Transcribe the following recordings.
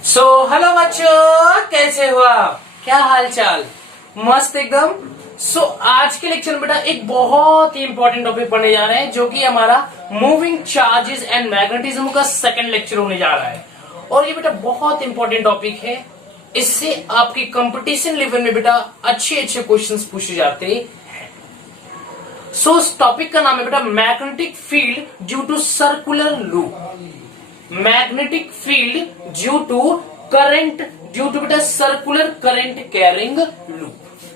Hello बच्चों, कैसे हो आप? क्या हाल चाल? मस्त एकदम। आज के लेक्चर में बेटा एक बहुत ही इंपॉर्टेंट टॉपिक पढ़ने जा रहे हैं, जो कि हमारा मूविंग चार्जेस एंड मैग्नेटिज्म का सेकंड लेक्चर होने जा रहा है। और ये बेटा बहुत इंपॉर्टेंट टॉपिक है। इससे आपकी कंपटीशन लेवल में बेटा अच्छे अच्छे क्वेश्चंस पूछे जाते हैं। इस टॉपिक का नाम है बेटा magnetic field due to circular loop. Magnetic field due to current, due to बेटा circular current carrying loop.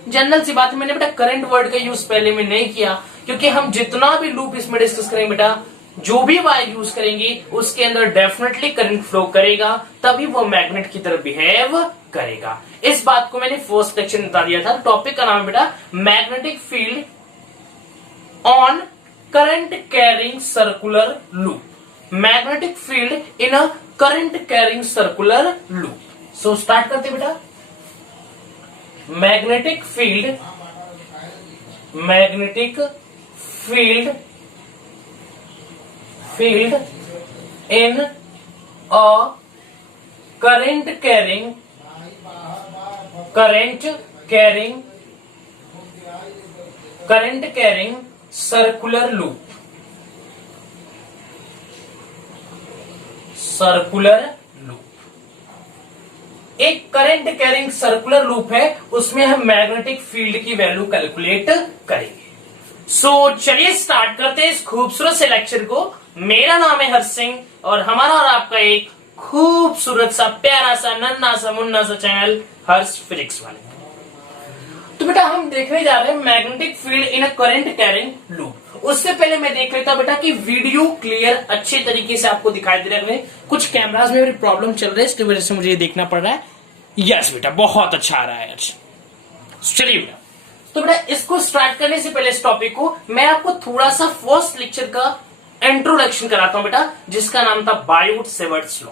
General सी बात है, मैंने बेटा करंट वर्ड का यूज पहले में नहीं किया, क्योंकि हम जितना भी लूप इसमें डिस्कस करेंगे बेटा, जो भी वायर यूज करेंगे उसके अंदर डेफिनेटली करंट फ्लो करेगा, तभी वो मैग्नेट की तरह बिहेव करेगा। इस बात को मैंने फर्स्ट लेक्चर में बता दिया था। टॉपिक का नाम है बेटा magnetic field on current carrying circular loop. Magnetic field in a current carrying circular loop. Start करते बेटा। Magnetic field in a current carrying circular loop. एक करंट कैरिंग सर्कुलर लूप है, उसमें हम मैग्नेटिक फील्ड की वैल्यू कैलकुलेट करेंगे। चलिए start करते हैं इस खूबसूरत से लेक्चर को। मेरा नाम है हर्ष सिंह और हमारा और आपका एक खूबसूरत सा प्यारा सा नन्ना सा मुन्ना सा चैनल हर्ष फिजिक्स वाले। तो बेटा हम देखने जा रहे हैं magnetic field in a current carrying loop. उससे पहले मैं देख लेता बेटा कि वीडियो क्लियर अच्छे तरीके से आपको दिखाई दे रहा है। कुछ कैमरास में मेरी प्रॉब्लम चल रही है, इसकी वजह से मुझे ये देखना पड़ रहा है। यस बेटा, बहुत अच्छा आ रहा है। चलिए बेटा, तो बेटा इसको स्टार्ट करने से पहले इस टॉपिक को मैं आपको थोड़ा सा फर्स्ट लेक्चर का इंट्रोडक्शन कराता हूं बेटा, जिसका नाम था बायोट-सेवर्ट्स लॉ।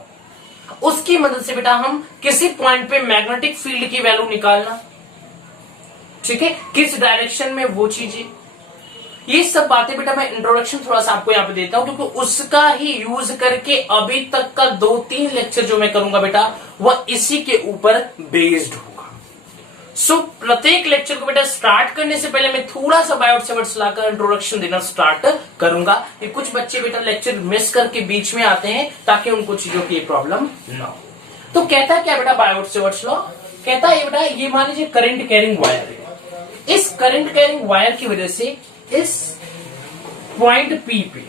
उसकी मदद से बेटा हम किसी पॉइंट पे मैग्नेटिक फील्ड की वैल्यू निकालना, ठीक है, किस डायरेक्शन में वो चीजें, ये सब बातें बेटा मैं इंट्रोडक्शन थोड़ा सा आपको यहाँ पे देता हूं, क्योंकि उसका ही यूज करके अभी तक का 2-3 लेक्चर जो मैं करूंगा बेटा वह इसी के ऊपर बेस्ड होगा। प्रत्येक लेक्चर को बेटा स्टार्ट करने से पहले मैं थोड़ा सा बायोट-सेवर्ट्स लॉ का इंट्रोडक्शन देना स्टार्ट करूंगा, कि कुछ बच्चे बेटा लेक्चर मिस करके बीच में आते हैं, ताकि उनको चीजों की प्रॉब्लम ना हो। तो कहता है क्या बेटा बायोट-सेवर्ट्स लॉ? कहता है बेटा, ये मान लीजिए करंट कैरिंग वायर है। इस करंट कैरिंग वायर की वजह से इस पॉइंट P पे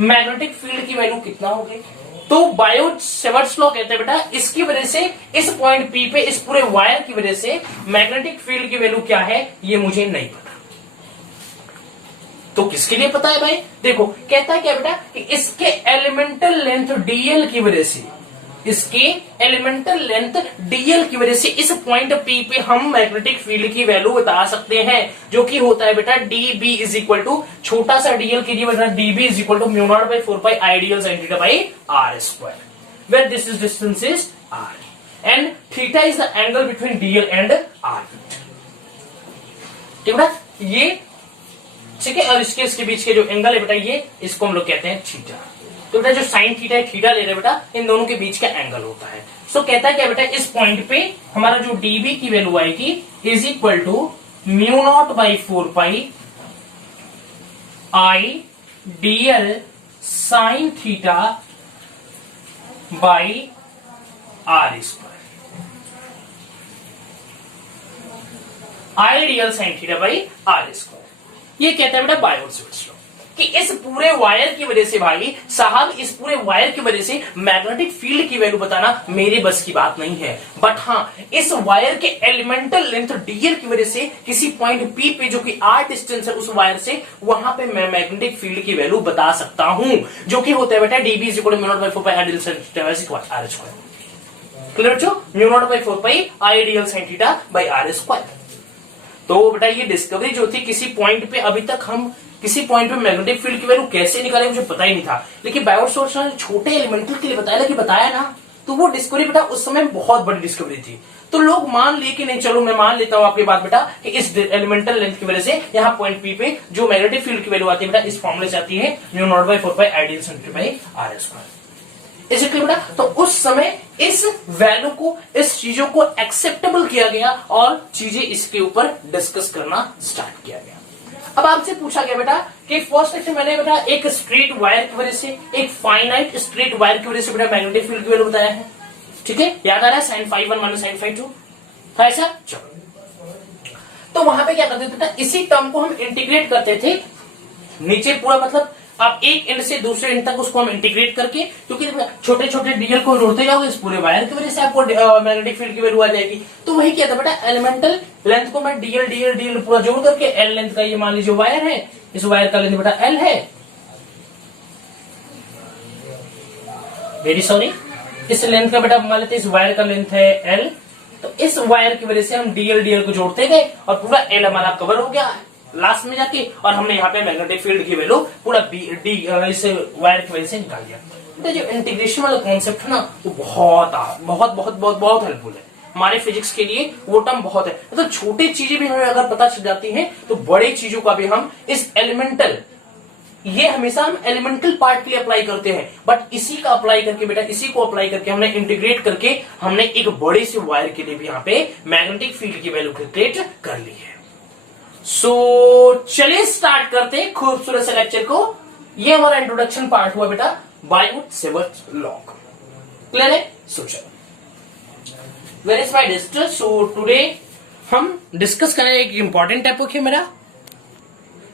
मैग्नेटिक फील्ड की वैल्यू कितना हो गई? तो बायोट-सेवर्ट्स लॉ कहते हैं बेटा, इसकी वजह से इस पॉइंट P पे, इस पूरे वायर की वजह से मैग्नेटिक फील्ड की वैल्यू क्या है ये मुझे नहीं पता। तो किसके लिए पता है भाई? देखो कहता है क्या बेटा कि इसके एलिमेंटल लेंथ dl की वजह से, इसके एलिमेंटल लेंथ dl की वजह से इस पॉइंट P पे हम मैग्नेटिक फील्ड की वैल्यू बता सकते हैं, जो कि होता है बेटा dB इज इक्वल टू छोटा सा dl कीजिए बेटा, dB is equal to mu naught by 4 pi ideal sine theta by r square, where this is distance is r and theta is the angle between dl and r। ठीक बेटा, ये ठीक है, और इसके बीच के जो एंगल है बेटा, ये इसको हम लोग कहते हैं थीटा। तो बेटा जो साइन थीटा है, थीटा ले रहे बेटा, इन दोनों के बीच का एंगल होता है। कहता है क्या बेटा, इस पॉइंट पे हमारा जो dB की वैल्यू आएगी is equal to mu naught by 4 pi I dl sine theta by r square, ideal sine theta by r square. ये कहता है बेटा बायोट-सेवर्ट्स लॉ, कि इस पूरे वायर की वजह से भाई साहब, इस पूरे वायर की वजह से मैग्नेटिक फील्ड की वैल्यू बताना मेरे बस की बात नहीं है। बट हाँ, इस वायर के एलिमेंटल लेंथ dl की वजह से किसी पॉइंट P पे, जो कि r डिस्टेंस है उस वायर से, वहां पे मैं मैग्नेटिक फील्ड की वैल्यू बता सकता हूं, जो कि होता है बेटा dB is equal to mu naught by 4 pi ideal sine theta by r square. Clear बच्चों? Mu naught by 4 pi ideal sine theta by r square. तो बेटा ये डिस्कवरी जो थी, किसी पॉइंट पे, अभी तक हम किसी पॉइंट पे मैग्नेटिक फील्ड की वैल्यू कैसे निकाले मुझे पता ही नहीं था, लेकिन बायोट-सेवर्ट्स ने छोटे एलिमेंटल के लिए बताया ना, तो वो डिस्कवरी बेटा उस समय बहुत बड़ी डिस्कवरी थी। तो लोग मान लिए कि नहीं, चलो मैं मान लेता हूं आपकी बात बेटा, कि इस एलिमेंटल लेंथ की वजह से यहाँ पॉइंट P पे जो मैग्नेटिक फील्ड की वैल्यू आती है बेटा, इस फॉर्मूले से आती है mu naught by 4 pi ideal sine theta by r square. इसी बेटा, तो उस समय इस वैल्यू को, इस चीजों को एक्सेप्टेबल किया गया और चीजें इसके ऊपर डिस्कस करना स्टार्ट किया गया। अब आपसे पूछा गया बेटा कि फर्स्ट सेक्शन मैंने बेटा एक स्ट्रेट वायर की वजह से, एक फाइनाइट स्ट्रेट वायर की वजह से बेटा मैग्नेटिक फील्ड की वैल्यू बताया है। ठीक है, याद आ रहा है sin φ1 माइनस sin φ2 था ऐसा। चलो, तो वहां पे क्या करते थे बेटा, इसी टर्म को हम इंटीग्रेट करते थे नीचे पूरा, मतलब आप एक एंड से दूसरे एंड तक उसको हम इंटीग्रेट करके, क्योंकि छोटे छोटे डीएल को जोड़ते जाओगे इस पूरे वायर की वजह से आपको मैग्नेटिक फील्ड की वैल्यू आ जाएगी। तो वही किया था बेटा, एलिमेंटल लेंथ को मैं डीएल डीएल डीएल पूरा जोड़ करके एल लेंथ का, ये मान लीजिए वायर है, इस वायर का लेंथ बेटा एल है, वेरी सॉरी, इस लेंथ का बेटा मान लेते इस वायर का लेंथ है एल, तो इस वायर की वजह से हम डीएल डीएल को जोड़ते गए और पूरा एल हमारा कवर हो गया लास्ट में जाके, और हमने यहाँ पे मैग्नेटिक फील्ड की वैल्यू पूरा इस वायर की वजह से निकाल दिया। तो जो इंटीग्रेशन वाला कॉन्सेप्ट है ना, वो बहुत बहुत बहुत बहुत बहुत हेल्पफुल है हमारे फिजिक्स के लिए, वो टर्म बहुत है। तो छोटी चीजें भी हमें अगर पता चल जाती हैं तो बड़ी चीजों का भी हम इस एलिमेंटल, ये हमेशा हम एलिमेंटल पार्ट के लिए अप्लाई करते हैं, बट इसी का अप्लाई करके बेटा, इसी को अप्लाई करके हमने इंटीग्रेट करके हमने एक बड़े से वायर के लिए भी यहाँ पे मैग्नेटिक फील्ड की वैल्यू कैलकुलेट कर ली है। सो चलिए स्टार्ट करते हैं खूबसूरत से लेक्चर को। ये हमारा इंट्रोडक्शन पार्ट हुआ बेटा बायोट-सेवर्ट लॉ। क्लियर है? सो चलो, where is my duster. So today हम डिस्कस करें एक इंपॉर्टेंट टॉपिक है मेरा।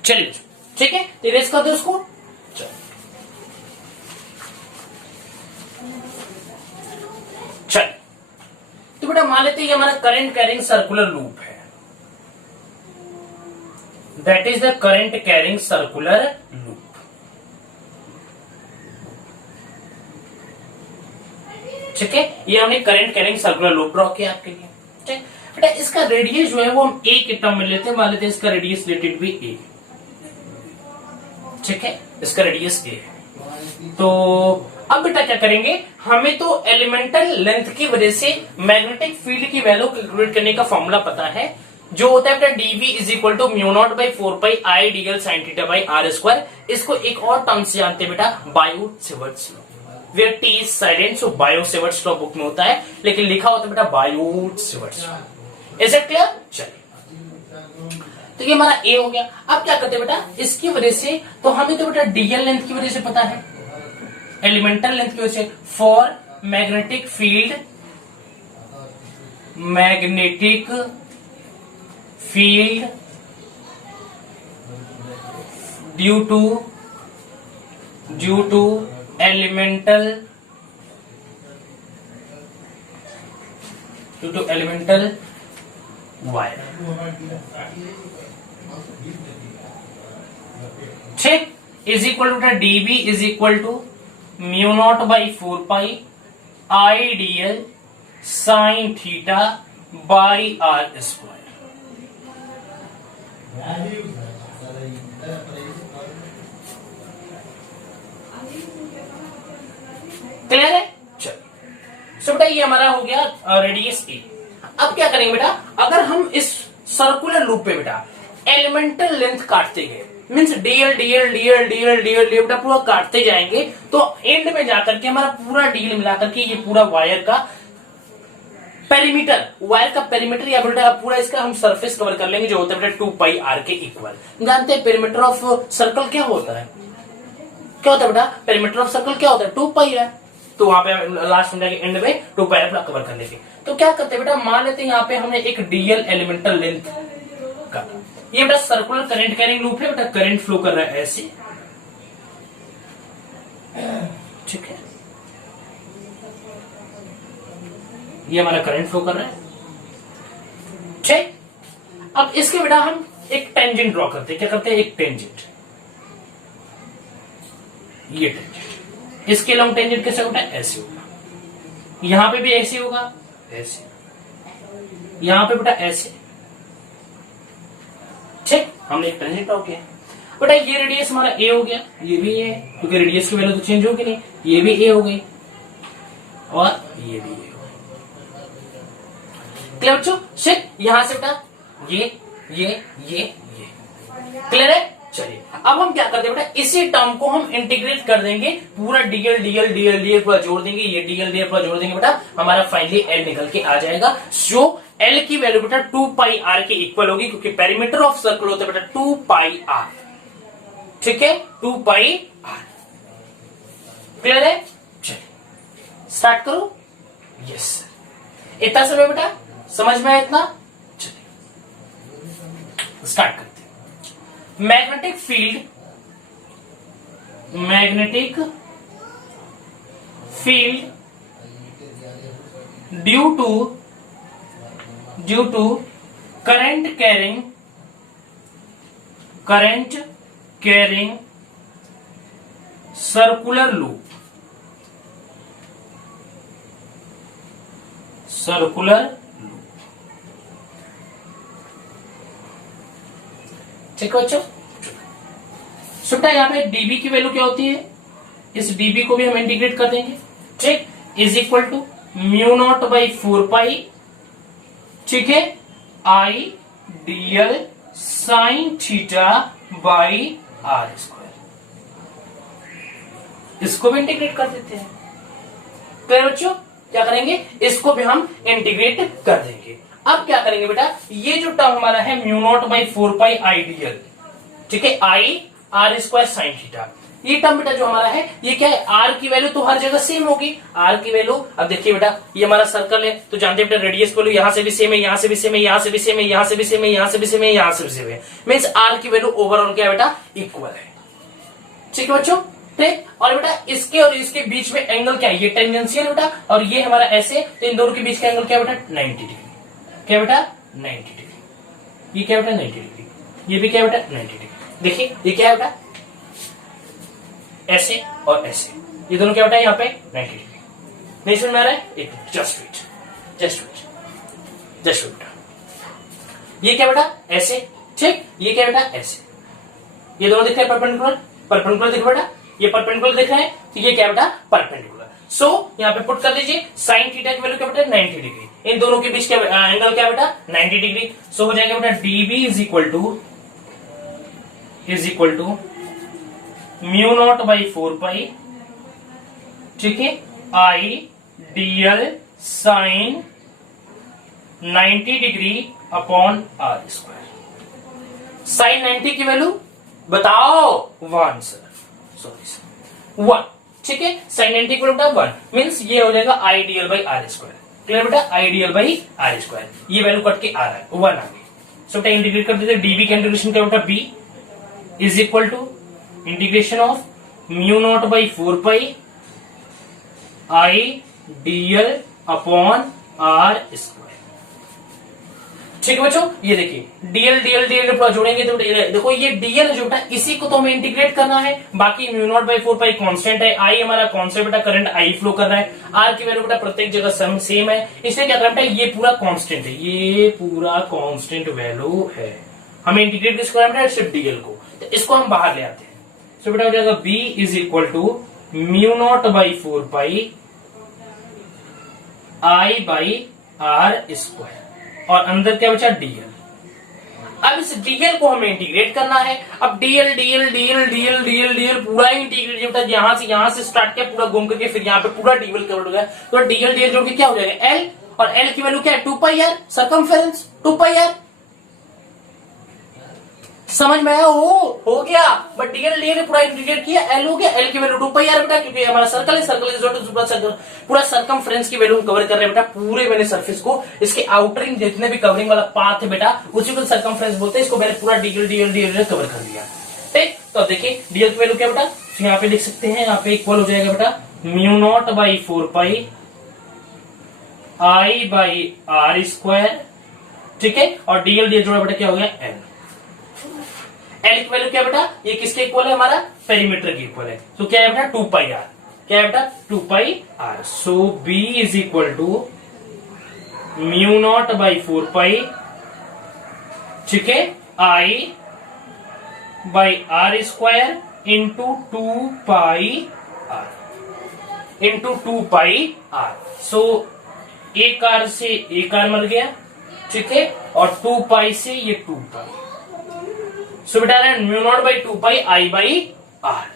चलिए ठीक है, इरेज कर दो उसको। चल, तो बेटा मान लेते हैं ये हमारा करंट कैरिंग सर्कुलर लूप है, that is the current carrying circular loop. ठीक है, ये हमने current carrying circular loop draw किया आपके लिए। ठीक बेटा, इसका रेडियस जो है वो हम ए के टर्म में लेते हैं, मान लेते हैं इसका रेडियस लेटेड भी ए। ठीक है, इसका रेडियस ए है। तो अब बेटा क्या करेंगे, हमें तो एलिमेंटल लेंथ की वजह से मैग्नेटिक फील्ड की वैल्यू कैलकुलेट करने का फॉर्मूला पता है, जो होता है बेटा DV is equal to mu naught by 4 pi IDL sin theta by are square. इसको एक और टर्म से जानते हैं बेटा Biot Savart law, where T is silent, so Biot Savart law book में होता है, लेकिन लिखा होता है बेटा Biot Savart law. Is it clear? चलिए, तो ये हमारा ए हो गया। अब क्या करते हैं बेटा, इसकी वजह से तो हमें तो बेटा डीएल लेंथ की वजह से पता है, एलिमेंटल लेंथ की वजह से, for magnetic field, magnetic field due to elemental wire. ठीक, is equal to dB is equal to mu naught by 4 pi IDL sin theta by are square. Clear है? चलो, सो बेटा ये हमारा हो गया रेडियस ए। अब क्या करेंगे बेटा, अगर हम इस सर्कुलर लूप पे बेटा एलिमेंटल लेंथ काटते गए, means DL dl dl dl DL बेटा पूरा काटते जाएंगे, तो एंड में जाकर के हमारा पूरा डीएल मिलाकर के ये पूरा वायर का पेरीमीटर या बेटा पूरा इसका हम सरफेस कवर कर लेंगे, जो होता है बेटा 2 पाई आर के इक्वल। जानते हैं पेरीमीटर ऑफ सर्कल क्या होता है? क्या होता है बेटा, पेरीमीटर ऑफ सर्कल क्या होता है? 2 पाई है। तो वहां पे लास्ट में जाके एंड में 2 पाई पूरा कवर कर लेंगे। तो क्या करते हैं बेटा, मान लेते हैं यहाँ पे हमने एक डीएल एलिमेंटल लेंथ का, ये बेटा सर्कुलर करंट कैरिंग लूप है बेटा, करंट फ्लो कर रहा है ऐसे। ठीक है, ये हमारा करंट फ्लो कर रहा है। ठीक, अब इसके बेटा हम एक टेंजेंट ड्रॉ करते हैं। क्या करते हैं, एक टेंजेंट, ये टेंजेंट, इसके लॉन्ग टेंजेंट कैसे होता है? ऐसे होगा, यहां पे भी ऐसे होगा, ऐसे, यहां पे बेटा ऐसे। ठीक, हमने एक टेंजेंट ड्रॉ किया बेटा, ये रेडियस हमारा ए हो गया, ये भी ए, क्योंकि रेडियस की वैल्यू तो चेंज होगी नहीं, ये भी ए हो गई और ये भी ए हो गई। क्लियर बच्चों? ठीक, यहां से बेटा ये क्लियर है? चलिए अब हम क्या करते हैं बेटा, इसी टर्म को हम इंटीग्रेट कर देंगे, पूरा डीएल डीएल डीएल डीएल पूरा जोड़ देंगे, ये डीएल डीएल पूरा जोड़ देंगे बेटा, हमारा फाइनली एल निकल के आ जाएगा। जो एल की वैल्यू बेटा 2 पाई आर के इक्वल होगी, क्योंकि पेरीमीटर ऑफ सर्कल होता है बेटा 2 पाई आर। ठीक है, 2 पाई आर। क्लियर है? चलिए स्टार्ट करो। यस सर, इतना समय बेटा समझ में आया इतना? चलिए स्टार्ट करते हैं। Magnetic field due to current carrying circular loop ठीक है बच्चों। सुनता यहां पे डीबी की वैल्यू क्या होती है, इस डीबी को भी हम इंटीग्रेट कर देंगे। ठीक, is equal to mu naught by 4 pi, ठीक है, I dl sine theta by are square. इसको भी इंटीग्रेट कर देते हैं। क्लियर बच्चों? क्या करेंगे, इसको भी हम इंटीग्रेट कर देंगे। अब क्या करेंगे बेटा, ये जो टर्म हमारा है mu naught by 4 pi I DL, ठीक है, I R square sine theta, ये टर्म बेटा जो हमारा है ये क्या है, आर की वैल्यू तो हर जगह सेम होगी। आर की वैल्यू, अब देखिए बेटा ये हमारा सर्कल है तो जानते हैं बेटा रेडियस की वैल्यू यहां से भी सेम है, यहां से भी सेम है, यहां से भी सेम है, यहां से भी सेम है, यहां से भी सेम है, यहां से भी सेम है। मींस आर की वैल्यू ओवरऑल क्या है बेटा, इक्वल है। ठीक है बच्चों, ठीक। और बेटा इसके और इसके बीच में एंगल क्या है, ये टेंजेंशियल बेटा, और ये हमारा ऐसे, तो इन दोनों के बीच का एंगल क्या बेटा 90 डिग्री। क्या बेटा 90 डिग्री। ये क्या बेटा 90 डिग्री, ये भी क्या बेटा 90 डिग्री। देखिए ये क्या है बेटा, ऐसे और ऐसे, ये दोनों क्या बेटा यहाँ पे 90 डिग्री। नहीं समझ में आ रहा है? एक जस्ट वेट बेटा, ये क्या बेटा ऐसे, ठीक, ये क्या बेटा ऐसे, ये दोनों दिख रहे हैं परपेंडिकुलर दिख रहा है बेटा, ये परपेंडिकुलर दिख रहा है, तो ये क्या बेटा परपेंडिकुलर। सो यहाँ पे पुट कर दीजिए साइन थीटा की वैल्यू क्या बेटा 90 डिग्री, इन दोनों के बीच क्या एंगल क्या बेटा 90 डिग्री। सो हो जाएगा बेटा dB is equal to mu naught by 4 pi, ठीक है, I dl sine 90 degree upon are square. Sine 90 की वैल्यू बताओ 1 सर, सॉरी सर 1, ठीक है, साइन 90 की वैल्यू 1 मींस ये हो जाएगा I dl by are square. Clear बेटा, I dl by are square, ये वैल्यू कट के आ रहा है 1 आ गई। सो बेटा इंटीग्रेट कर देते, डीबी का इंटीग्रेशन क्या बेटा B is equal to integration of mu naught by 4 pi I dl upon are square. ठीक है बच्चों, ये देखिए डीएल डीएल डीएल पूरा जोड़ेंगे तो देखो ये डीएल जो बेटा इसी को तो हमें इंटीग्रेट करना है, बाकी mu naught by 4 pi constant है, आई हमारा कांस्टेंट बेटा करंट आई फ्लो कर रहा है, आर की वैल्यू बेटा प्रत्येक जगह सेम है, इसलिए क्या करना है ये पूरा कांस्टेंट है, ये पूरा कांस्टेंट वैल्यू है। हमें इंटीग्रेट किसको करना है, सिर्फ डीएल को, तो इसको हम बाहर ले आते हैं। सो बेटा हो जाएगा B is equal to mu naught by 4 pi I by are square, और अंदर क्या बचा डीएल। अब इस डीएल को हमें इंटीग्रेट करना है। अब dl dl dl dl dl DL पूरा ही इंटीग्रेट होता है, यहां से स्टार्ट किया पूरा घूम करके फिर यहाँ पे पूरा डीएल कवर हो गया, तो डीएल डीएल जोड़ के क्या हो जाएगा एल, और एल की वैल्यू क्या है 2 pi are, circumference 2 pi are. समझ में आया? हो गया, बट डीएल डीएल पूरा इंटीग्रेट किया, एल हो गया, एल की वैल्यू 2 पाई आर बेटा, क्योंकि हमारा सर्कल है, सर्कल इज पूरा सरकमफ्रेंस की वैल्यू कवर कर रहे हैं बेटा, पूरे मैंने सरफेस को, इसके आउटरिंग जितने भी कवरिंग वाला पाथ है बेटा उसी को सरकमफ्रेंस बोलते हैं, इसको मैंने पूरा डीएल डीएल डीएल कवर कर दिया। ठीक, तो देखिए डीएल की वैल्यू क्या बेटा, तो यहाँ पे लिख सकते हैं, यहाँ पे इक्वल हो जाएगा बेटा mu naught by 4 pi I by are square, ठीक है, और डीएल डीएल जोड़ा बेटा क्या हो गया एल। एल की वैल्यू क्या बेटा, ये किसके इक्वल है, हमारा पेरीमीटर के इक्वल है, तो क्या है बेटा 2 पाई आर, क्या है बेटा 2 pi r. So B is equal to mu naught by 4 pi, ठीक है, I by are square into 2 pi r, into 2 pi r. So एक आर से एक आर मर गया, ठीक है, और 2 पाई से ये 2 पाई, सो बेटा mu naught by 2 pi I by R.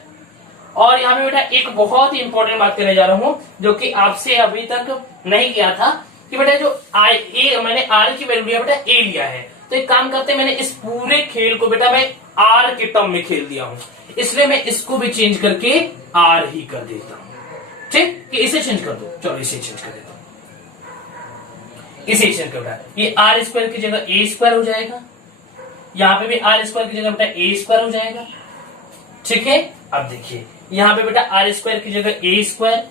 और यहाँ पे बेटा एक बहुत ही इंपॉर्टेंट बात करने जा रहा हूं जो कि आपसे अभी तक नहीं किया था कि बेटा जो आई ए मैंने आर की वैल्यू लिया बेटा ए लिया है, तो एक काम करते हैं, मैंने इस पूरे खेल को बेटा मैं आर के टर्म में खेल दिया हूं, इसलिए मैं इसको भी चेंज करके आर ही कर देता हूं। ठीक, कि इसे चेंज कर दो, चलो इसे चेंज कर देता हूं, इसे चेंज कर बेटा, ये आर स्क्वायर की जगह ए स्क्वायर हो जाएगा, यहां पे भी आर स्क्वायर की जगह बेटा ए स्क्वायर हो जाएगा। ठीक है, अब देखिए यहां पे बेटा आर स्क्वायर की जगह ए स्क्वायर,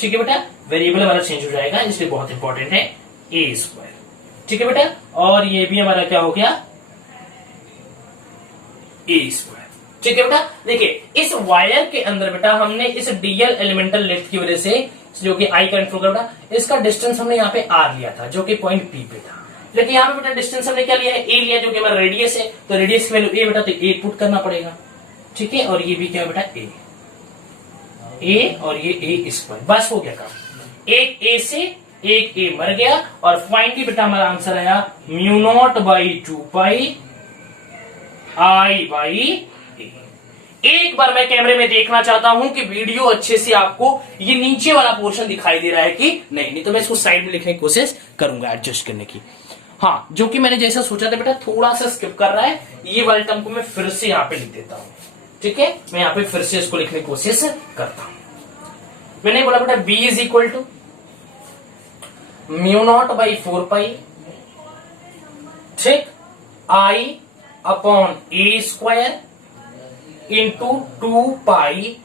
ठीक है बेटा, वेरिएबल हमारा चेंज हो जाएगा इसलिए बहुत इंपॉर्टेंट है ए स्क्वायर। ठीक है बेटा, और ये भी हमारा क्या हो गया ए स्क्वायर। ठीक है बेटा, देखिए इस वायर के अंदर बेटा हमने इस डीएल एलिमेंटल लेंथ की वजह से जो कि आई कंट्रोल कर बेटा, इसका डिस्टेंस हमने यहाँ पे आर लिया था जो कि पॉइंट पी पे था, लेकिन यहाँ पे बेटा डिस्टेंस हमने क्या लिया है ए लिया जो कि हमारा रेडियस है, तो रेडियस की वैल्यू ए बेटा, तो ए पुट करना पड़ेगा। ठीक है, और ये भी क्या बेटा ए और ये ए स्क्वायर, बस हो गया काम। एक ए से एक ए मर गया और फाइनली बेटा हमारा आंसर आया mu naught by 2 pi I by a. एक बार मैं कैमरे में देखना चाहता हूं कि वीडियो अच्छे से आपको ये नीचे वाला पोर्शन दिखाई दे रहा है कि नहीं तो मैं इसको साइड में लिखने की कोशिश करूंगा एडजस्ट करने की। हाँ, जो कि मैंने जैसा सोचा था बेटा थोड़ा सा स्किप कर रहा है, ये वाले टर्म को मैं फिर से यहाँ पे लिख देता हूं। ठीक है, मैं यहाँ पे फिर से इसको लिखने की कोशिश करता हूं। मैंने बोला बेटा b is equal to mu naught by 4 pi, ठीक, I upon A square into 2 pi.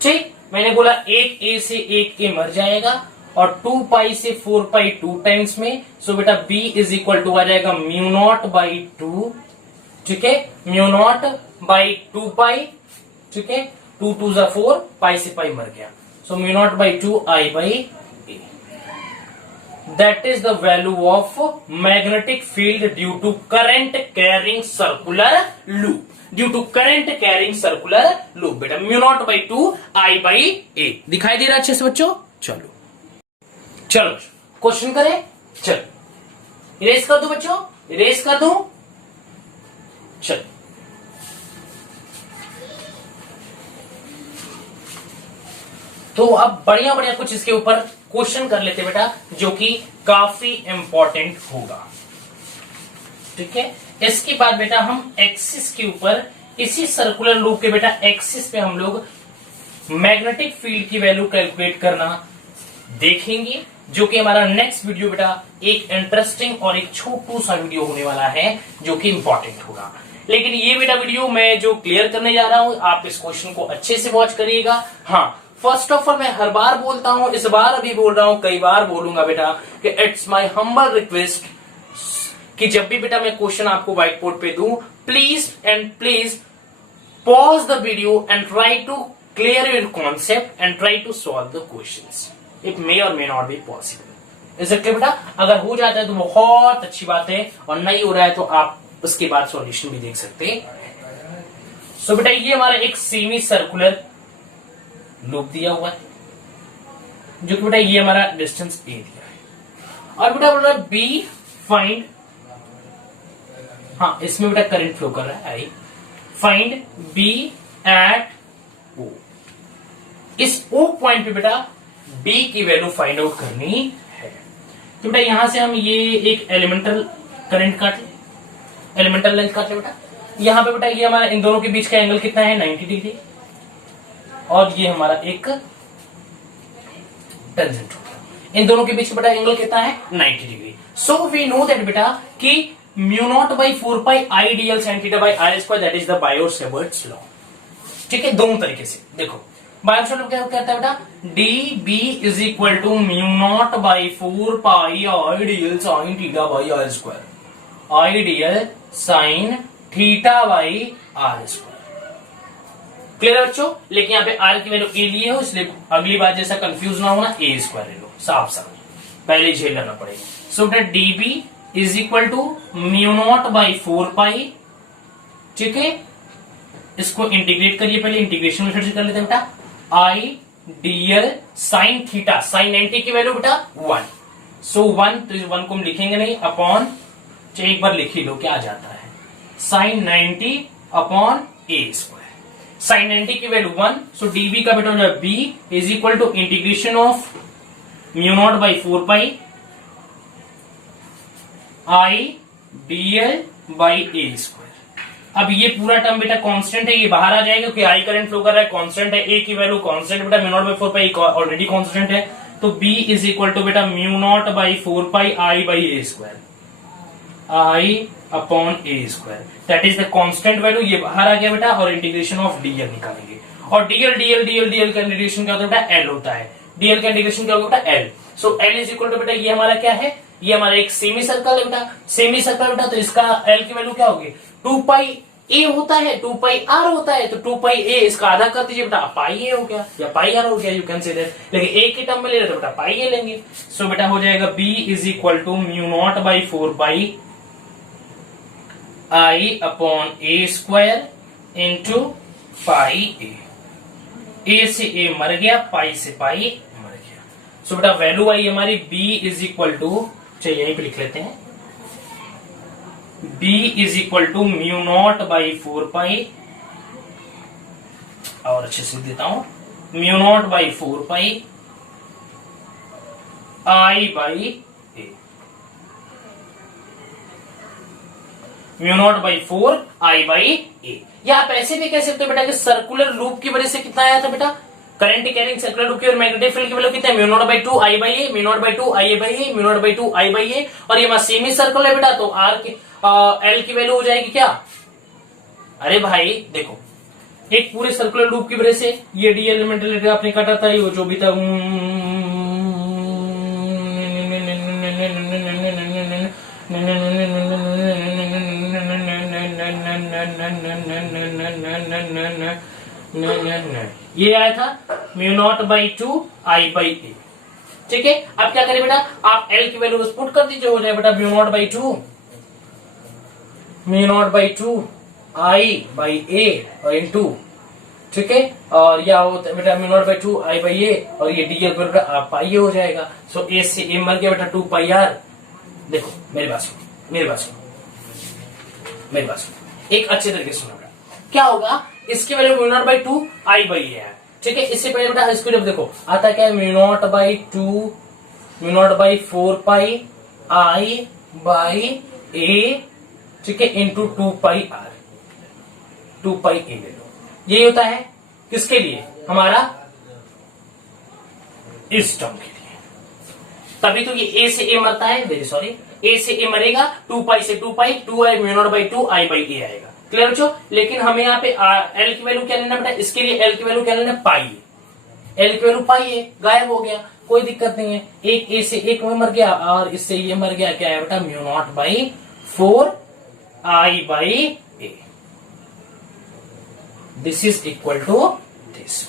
ठीक, मैंने बोला एक ए से एक ए मर जाएगा और 2 पाई से 4 पाई 2 टाइम्स में, सो बेटा b इज इक्वल टू आ जाएगा म्यू नॉट बाई 2। ठीक है, म्यू नॉट बाई 2 पाई, ठीक है, 2 2 जा 4, पाई से पाई मर गया, so mu naught by 2 I by a. That is the value of magnetic field due to current carrying circular loop, due to current carrying circular loop. बेटा mu naught by 2 I by a दिखाई दे रहा है अच्छे से बच्चों? चलो चलो क्वेश्चन करें, चलो इरेज कर दो बच्चों, इरेज कर दो, चलो तो अब बढ़िया बढ़िया कुछ इसके ऊपर क्वेश्चन कर लेते बेटा जो कि काफी इंपॉर्टेंट होगा। ठीक है, इसके बाद बेटा हम एक्सिस के ऊपर इसी सर्कुलर लूप के बेटा एक्सिस पे हम लोग मैग्नेटिक फील्ड की वैल्यू कैलकुलेट करना देखेंगे, जो कि हमारा नेक्स्ट वीडियो बेटा एक इंटरेस्टिंग और एक छोटू सा वीडियो होने वाला है जो कि इंपॉर्टेंट होगा। लेकिन ये बेटा वीडियो मैं जो क्लियर करने जा रहा हूं, आप इस क्वेश्चन को अच्छे से वॉच करिएगा। हाँ, फर्स्ट ऑफ ऑल मैं हर बार बोलता हूं, इस बार अभी बोल रहा हूं, कई बार बोलूंगा बेटा कि इट्स माय हम्बल रिक्वेस्ट कि जब भी बेटा मैं क्वेश्चन आपको व्हाइट बोर्ड पे दूं, please and please pause the video and try to clear your concept and try to solve the questions. It may और may not be possible. Is it clear बेटा? अगर हो जाता है तो बहुत अच्छी बात है, और नहीं हो रहा है तो आप उसके बाद सॉल्यूशन भी देख सकते हैं। सो बेटा ये हमारा एक सेमी सर्कुलर लूप दिया हुआ है, जो कि बेटा ये हमारा डिस्टेंस ए दिया है, और बेटा बोल रहा है बी फाइंड, हाँ इसमें बेटा करंट फ्लो कर रहा है आई, फाइंड बी एट ओ। इस ओ पॉइंट पे बेटा बी की वैल्यू फाइंड आउट करनी है। तो बेटा यहां से हम ये एक एलिमेंटल करंट काट ले, एलिमेंटल लेंथ काट ले बेटा। यहां पे बेटा ये हमारा इन दोनों के बीच का एंगल कितना है 90 डिग्री, और ये हमारा एक टेंजेंट होगा। इन दोनों के बीच का बेटा एंगल कितना है 90 degree. So we know that बेटा कि mu naught by 4 pi I dl sine theta by are square, that is the Biot Savart's law. ठीक है, दोनों तरीके से देखो। बायो-सेवर्ट्स लॉ क्या कहता है बेटा, D B is equal to mu naught by 4 pi I dl sine theta by are square, I dl sine theta by are square. Clear है बच्चों? लेकिन यहाँ पे आर की वैल्यू ए लिए हो, इसलिए अगली बार जैसा कंफ्यूज ना होना, ए स्क्वायर ले लो, साफ साफ पहले झेल लेना पड़ेगा। सो बेटा D B is equal to mu naught by 4 pi, ठीक है, इसको इंटीग्रेट करिए, पहले इंटीग्रेशन मेथड से कर लेते हैं बेटा, I dl sine theta, sign 90 की वैल्यू बेटा 1, सो 1, तो इस 1 को हम लिखेंगे नहीं, अपॉन, चाहे एक बार लिख ही लो क्या जाता है, साइन 90 अपॉन ए स्क्वायर। साइन 90 की वैल्यू 1, सो डीबी का बेटा हो जाए B is equal to integration of mu naught by 4 pi I dl by A square. अब ये पूरा टर्म बेटा कांस्टेंट है, ये बाहर आ जाएगा क्योंकि आई करंट फ्लो कर रहा है, कांस्टेंट है, ए की वैल्यू कांस्टेंट बेटा, mu naught by 4 pi already constant है, तो b इज इक्वल टू बेटा mu naught by 4 pi I by A square, I upon A square, that is the constant value, ये बाहर आ गया बेटा, और इंटीग्रेशन ऑफ डीएल निकालेंगे, और डीएल डीएल डीएल डीएल का इंटीग्रेशन क्या होता है बेटा, एल होता है, डीएल का इंटीग्रेशन क्या होगा बेटा, L, so L is equal to बेटा, ये हमारा क्या है, ये हमारा एक सेमी सर्कल है बेटा, सेमी सर्कल बेटा, तो इसका एल की वैल्यू क्या होगी, 2 पाई ए होता है, 2 पाई आर होता है, तो 2 पाई ए इसका आधा कर दीजिए बेटा, पाई ए हो गया या पाई आर हो गया, यू कैन से दैट, लेकिन ए के टर्म में ले रहे तो बेटा पाई ए लेंगे, सो बेटा हो जाएगा B is equal to mu naught by 4 pi I upon A square into pi a से ए मर गया, पाई से पाई मर गया, सो बेटा वैल्यू आई हमारी बी इज इक्वल टू, चलिए यहीं पे लिख लेते हैं, b is equal to mu naught by 4 pi, और अच्छे से देता हूं, mu naught by 4 pi I by A, mu naught by 4 I by a. या आप ऐसे भी कह सकते हो बेटा कि सर्कुलर लूप की वजह से कितना आया था बेटा, करंट कैरिंग सर्कुलर लूप की और मैग्नेटिक फील्ड की वैल्यू कितना है, mu naught by 2 I by A, mu naught by 2 I a by A, mu naught by 2 I by a, और ये हमारा सेमी सर्कल है बेटा, तो आर की एल की वैल्यू हो जाएगी क्या, अरे भाई देखो, एक पूरे सर्कुलर लूप की वजह से ये डी एलिमेंट आपने काटा था, ये जो भी था, ये आया था mu naught by 2 I by a, ठीक है। अब क्या करें बेटा, आप एल की वैल्यू पुट कर दीजिए, हो जाए बेटा mu naught by 2 I by a और इंटू, ठीक है, और या होता है बेटा mu naught by 2 I by a, और ये डी एल बेटा पाई ए हो जाएगा, सो ए से ए मर गया बेटा 2 पाई आर। देखो मेरी बात सुनो, मेरी बात सुनो, मेरी बात सुनो, एक अच्छे तरीके से सुनो बेटा, क्या होगा, इसकी value mu naught by 2 I by a है, ठीक है, इससे पहले बेटा इसको जब देखो आता क्या है, mu naught by 2 mu naught by 4 pi I by a, ठीक है, इंटू 2 पाई आर, 2 पाई ए ले लो, ये होता है किसके लिए, हमारा इस टर्म के लिए, तभी तो ये ए से ए मरता है, वेरी सॉरी, ए से ए मरेगा, 2 पाई से 2 pi, 2 I mu naught by 2 I by a आएगा, क्लियर बच्चों। लेकिन हमें यहाँ पे एल की वैल्यू क्या लेना बेटा, इसके लिए एल की वैल्यू क्या लेना, पाई, एल की वैल्यू पाई है, गायब हो गया, कोई दिक्कत नहीं है, एक ए से एक में मर गया और इससे ये मर गया, क्या है बेटा, mu naught by 4 I by A, this is equal to this,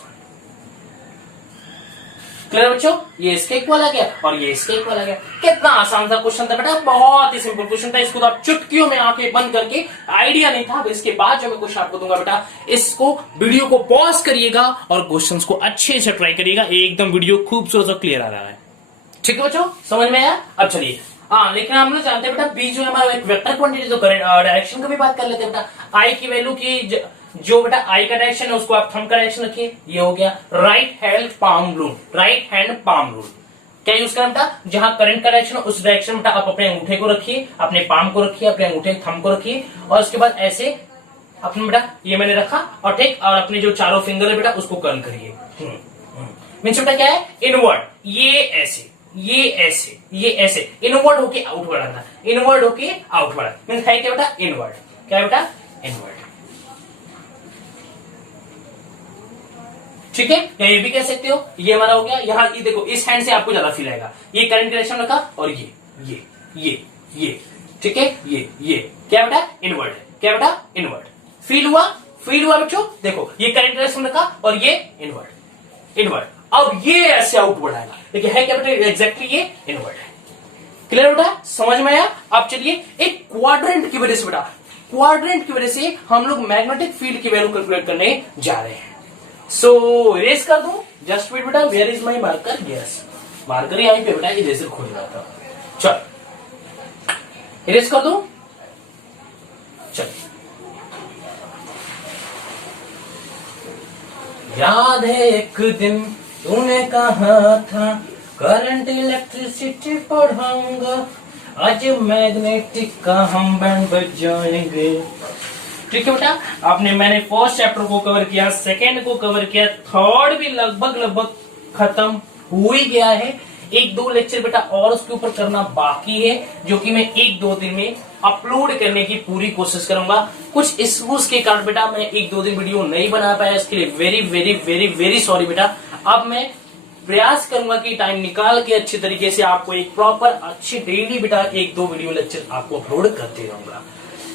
clear बच्चों, ये इसके इक्वल आ गया और ये इसके इक्वल आ गया। कितना आसान सा क्वेश्चन था बेटा, बहुत ही सिंपल क्वेश्चन था, इसको तो आप चुटकियों में आंखें बंद करके, आइडिया नहीं था, इसके बाद जो मैं क्वेश्चन आपको दूंगा बेटा, इसको वीडियो को पॉज करिएगा और क्वेश्चंस को अच्छे से ट्राई करिएगा, एकदम वीडियो खूबसूरत और क्लियर आ रहा है, ठीक है बच्चों, समझ में आया। अब चलिए, हाँ, लेकिन हम लोग जानते हैं बेटा बी जो है हमारा एक वेक्टर क्वांटिटी, तो डायरेक्शन का भी बात कर लेते हैं बेटा, आई की वैल्यू की जो बेटा आई का डायरेक्शन है उसको आप थंब का डायरेक्शन रखिए, ये हो गया right hand palm rule, right hand palm rule क्या यूज करना बेटा, जहां करंट का डायरेक्शन उस डायरेक्शन में आप अपने अंगूठे को रखिए, अपने पाम को रखिए, अपने अंगूठे थंब को रखिए, और उसके बाद ऐसे अपने बेटा ये मैंने रखा, और ठीक, और अपने जो चारों फिंगर है बेटा उसको कर्ल करिए, मीन्स बेटा क्या है, इनवर्ड, ये ऐसे, ये ऐसे, ये ऐसे, इनवर्ड होके आउटवर्ड आना, इनवर्ड होके आउटवर्ड, मीन्स है क्या बेटा, इनवर्ड, क्या है बेटा, इनवर्ड, ठीक है, या ये भी कह सकते हो, ये हमारा हो गया, यहाँ ये देखो इस हैंड से आपको ज्यादा फील आएगा, ये करंट डायरेक्शन रखा, और ये ठीक है, ये क्या बेटा, इनवर्ड है, क्या बेटा, इनवर्ड, फील हुआ बच्चों, देखो ये करंट डायरेक्शन रखा और ये इनवर्ड, अब ये ऐसे आउटवर्ड आएगा, लेकिन है क्या बेटा, एग्जैक्टली ये इनवर्ड है, क्लियर बेटा, समझ में आया। अब चलिए एक क्वाड्रेंट की वजह से बेटा, क्वाड्रेंट की वजह से हम लोग मैग्नेटिक फील्ड की वैल्यू कैलकुलेट करने जा रहे हैं, सो रेस कर दूं, जस्ट वेट बेटा, where is my marker, yes marker यहीं पे बेटा, इरेजर खोल रहा था। चल इरेज कर दो। चल याद है एक दिन तूने कहा था करंट इलेक्ट्रिसिटी पढ़ाऊंगा, आज मैग्नेटिक का हम बैंड बजाएंगे। ठीक है बेटा, आपने मैंने फर्स्ट चैप्टर को कवर किया, सेकेंड को कवर किया, थर्ड भी लगभग खत्म हो ही गया है। एक दो लेक्चर बेटा और उसके ऊपर करना बाकी है, जो कि मैं एक दो दिन में अपलोड करने की पूरी कोशिश करूंगा। कुछ इश्यूज के कारण बेटा मैं एक दो दिन वीडियो नहीं बना पाया, इसके लिए very very very very sorry बेटा। अब मैं प्रयास करूंगा कि टाइम निकाल के अच्छे तरीके से आपको एक प्रॉपर अच्छी डेली बेटा एक दो वीडियो लेक्चर आपको अपलोड करते रहूंगा।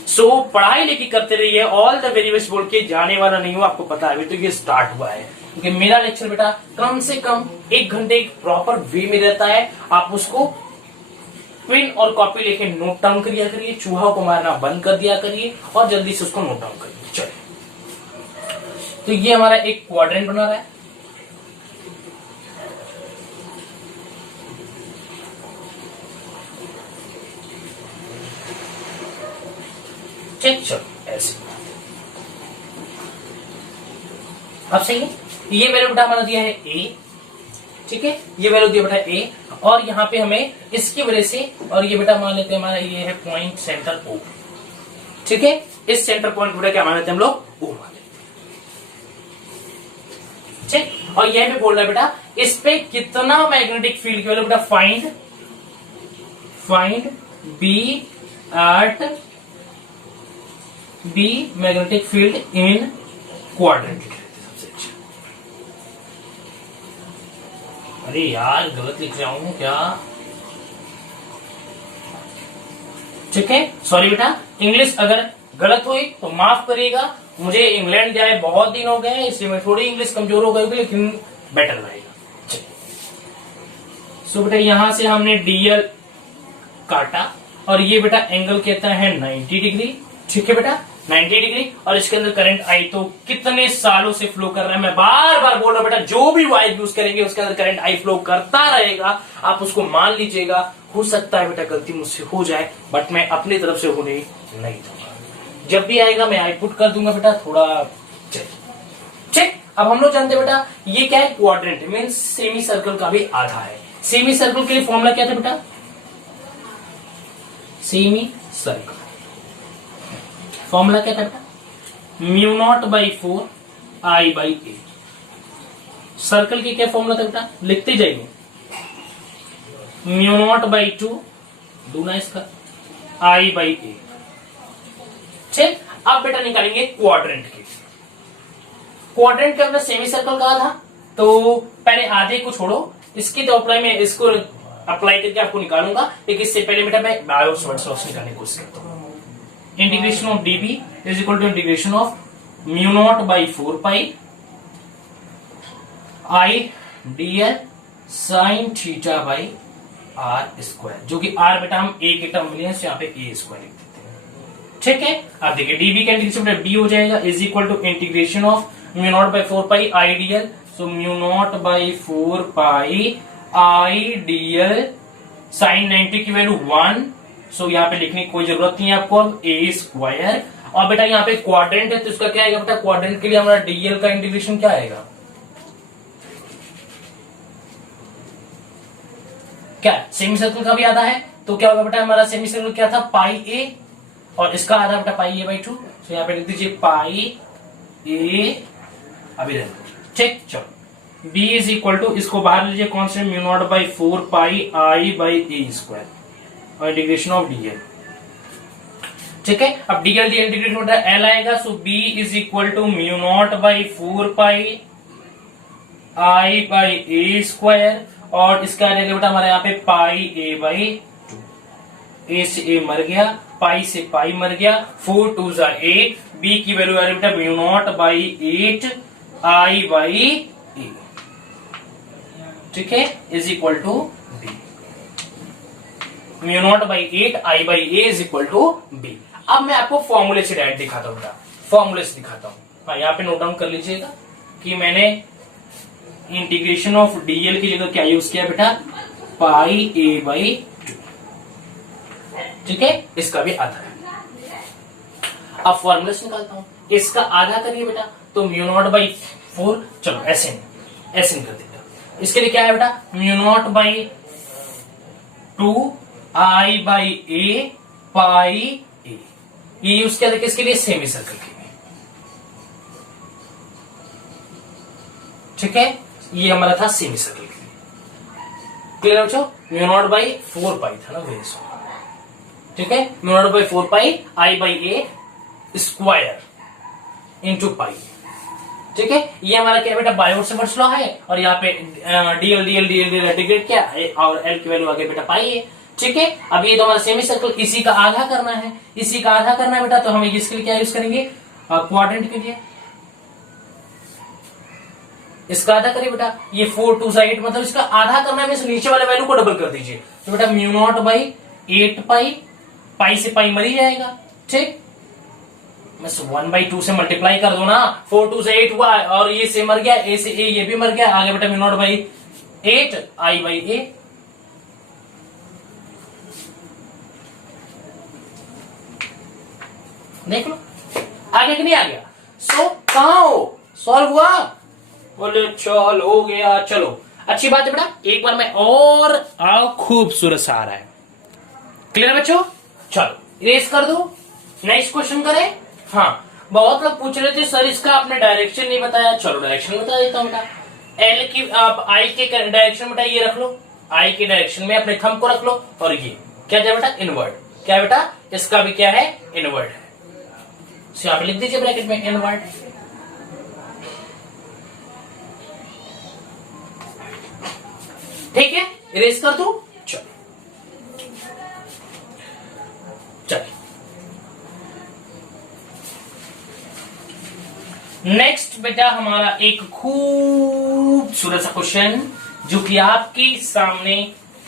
सो पढ़ाई लेके करते रहिए, ऑल द वेरी बेस्ट बोल के जाने वाला नहीं हूं, आपको पता है अभी तो ये स्टार्ट हुआ है। क्योंकि मेरा लेक्चर बेटा कम से कम 1 घंटे प्रॉपर वे में रहता है। आप उसको पेन और कॉपी लेके नोट डाउन करिए करिए, चूहा को मारना बंद कर दिया करिए और जल्दी से उसको नोट डाउन करिए। चलिए, तो ये हमारा एक क्वाड्रेंट बना रहा है। चलो ऐसे अब सही है। ये वैल्यू बेटा हमारा दिया है ए, ठीक है, ये वैल्यू दिया बेटा ए, और यहाँ पे हमें इसकी वजह से, और ये बेटा मान लेते हैं हमारा ये है पॉइंट सेंटर ओ, ठीक है, इस सेंटर पॉइंट बेटा क्या मान लेते हैं हम लोग, ओ मान लेते हैं, ठीक। और यह भी बोल रहा है बेटा इस पे कितना मैग्नेटिक फील्ड की वैल्यू बेटा find B at B magnetic field in quadrant. अरे यार गलत लिख रहा हूं क्या, ठीक है, सॉरी बेटा। इंग्लिश अगर गलत हुई तो माफ करिएगा, मुझे इंग्लैंड जाए बहुत दिन हो गए, इसलिए मैं थोड़ी इंग्लिश कमजोर हो गई होगी, लेकिन बेटर रहेगा। सो बेटा यहां से हमने डीएल काटा और ये बेटा एंगल कहता है 90 डिग्री, ठीक है बेटा 90 डिग्री, और इसके अंदर करंट आई तो कितने सालों से फ्लो कर रहा है, मैं बार बार बोल रहा हूं बेटा जो भी वायर यूज करेंगे उसके अंदर करंट आई फ्लो करता रहेगा, आप उसको मान लीजिएगा। हो सकता है बेटा गलती मुझसे हो जाए, बट मैं अपनी तरफ से होने नहीं दूंगा। जब भी आएगा मैं आई पुट कर दूंगा बेटा थोड़ा, ठीक। अब हम लोग जानते हैं बेटा ये क्या है, क्वाड्रेंट मीन्स सेमी सर्कल का भी आधा है। सेमी सर्कल के लिए फॉर्मूला क्या था बेटा, सेमी सर्कल फॉर्मूला क्या था बेटा, μ0/4 I/a। सर्कल की क्या फॉर्मूला था बेटा, लिखते जाइए, μ0/2 दूना इसका I/a, ठीक। अब बेटा निकालेंगे क्वाड्रेंट के। क्वाड्रेंट के अंदर सेमी सर्कल का आधा, तो पहले आधे को छोड़ो, इसकी तो अप्लाई में इसको अप्लाई करके आपको निकालूंगा, लेकिन इससे पहले बेटा मैं बायोस वर्ड्स निकालने की कोशिश करता हूं। Integration of dB is equal to integration of μ0/4 pi I dl sine theta by r square, जो कि r बेटा हम a के टर्म में यहाँ पे a स्क्वायर लिख देते हैं, ठीक है। अब देखिए dB का इंटीग्रेशन बेटा b हो जाएगा is equal to integration of μ0/4 pi I dl, so μ0/4 pi I dl sine 90 की वैल्यू 1, सो यहाँ पे लिखने की कोई जरूरत नहीं है आपको, अब a स्क्वायर। और बेटा यहाँ पे क्वाड्रेंट है तो इसका क्या आएगा बेटा, क्वाड्रेंट के लिए हमारा डीएल का इंटीग्रेशन क्या आएगा, क्या सेमी सर्कल का भी आधा है, तो क्या होगा बेटा हमारा सेमी सर्कल क्या था पाई ए, और इसका आधा बेटा पाई a/2, तो यहाँ पे लिख दीजिए पाई a, अभी रह ठीक। चलो b इज इक्वल टू, इसको बाहर लीजिए कॉन्स्टेंट μ0/4 पाई I/a स्क्वायर और इंटीग्रेशन ऑफ डीएल, ठीक है। अब डीएल डी इंटीग्रेट होता है एल आएगा, so b is equal to μ0/4 pi I/a square, और इसका आ जाएगा बेटा हमारे यहाँ पे पाई a/2, a से a मर गया, पाई से पाई मर गया, 4 2 8, b की वैल्यू आ रही बेटा μ0/8 I/a, ठीक है, is equal to μ0/8 I/a is equal to b। अब मैं आपको फॉर्मूले से डायरेक्ट दिखाता हूँ बेटा, फॉर्मूले से दिखाता हूँ, यहाँ पे नोट डाउन कर लीजिएगा कि मैंने इंटीग्रेशन ऑफ डीएल की जगह क्या यूज किया बेटा, पाई a/2, ठीक है, इसका भी आधा है। अब फॉर्मूला निकालता हूं, इसका आधा करिए बेटा तो म्यू नॉट बाई 4, चलो ऐसे कर देगा। इसके लिए क्या है बेटा, mu naught by 2 I by a pi a, ये यूज किया था किसके लिए, सेमी सर्कल के लिए, ठीक है, ये हमारा था सेमी सर्कल के लिए। क्लियर बच्चों, म्यू नॉट बाई 4 पाई था ना वेरी सो, ठीक है, mu naught by 4 pi I by A square into पाई, ठीक है। ये हमारा क्या बेटा, बायोट-सेवर्ट्स लॉ है, और यहाँ पे DL dl dl DL integrate किया और एल की वैल्यू आगे बेटा पाई है, ठीक है। अब ये तो हमारा सेमी सर्कल, इसी का आधा करना है, इसी का आधा करना है बेटा, तो हम इसके लिए क्या यूज करेंगे, क्वाड्रेंट के लिए इसका आधा करिए बेटा, ये 4 2 8, मतलब इसका आधा करना है, नीचे वाले वैल्यू को डबल कर दीजिए, तो बेटा म्यू नॉट बाई 8 पाई, पाई से पाई मर ही जाएगा, ठीक, 1/2 से मल्टीप्लाई कर दो ना, 4 2 से 8 हुआ, और ये से मर गया, ए से ए ये भी मर गया, आगे बेटा mu naught by 8 I by a, देख लो आगे कि नहीं आ गया। सो कहां हो, सॉल्व हुआ, बोले चल हो गया, चलो अच्छी बात है बेटा, एक बार मैं और आओ, खूबसूरत सा आ रहा है, क्लियर बच्चों, चलो इरेज कर दो, नेक्स्ट क्वेश्चन करें। हाँ, बहुत लोग पूछ रहे थे सर इसका आपने डायरेक्शन नहीं बताया, चलो डायरेक्शन बता देता हूं बेटा, एल की आप आई के डायरेक्शन बेटा ये रख लो, आई के डायरेक्शन में अपने थंब को रख लो, और ये क्या है बेटा, इनवर्ड, क्या है बेटा, इसका भी क्या है, इनवर्ड है, तो आप लिख दीजिए ब्रैकेट में इनवर्ड, ठीक है, इरेज कर दो, चलो नेक्स्ट बेटा हमारा एक खूबसूरत सा क्वेश्चन, जो कि आपके सामने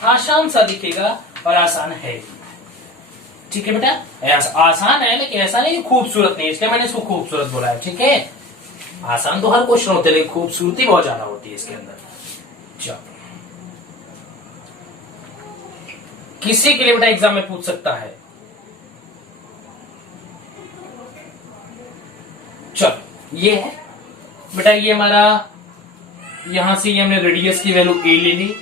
आसान सा दिखेगा और आसान है, ठीक है बेटा, आसान है लेकिन ऐसा नहीं खूबसूरत नहीं, इसलिए मैंने इसको खूबसूरत बोला है, ठीक है। आसान तो हर क्वेश्चन होते हैं लेकिन खूबसूरती बहुत ज्यादा होती है इसके अंदर। चलो, किसी के लिए बेटा एग्जाम में पूछ सकता है, चलो ये है बेटा, ये हमारा यहां से ये हमने रेडियस की वैल्यू ए ले ली,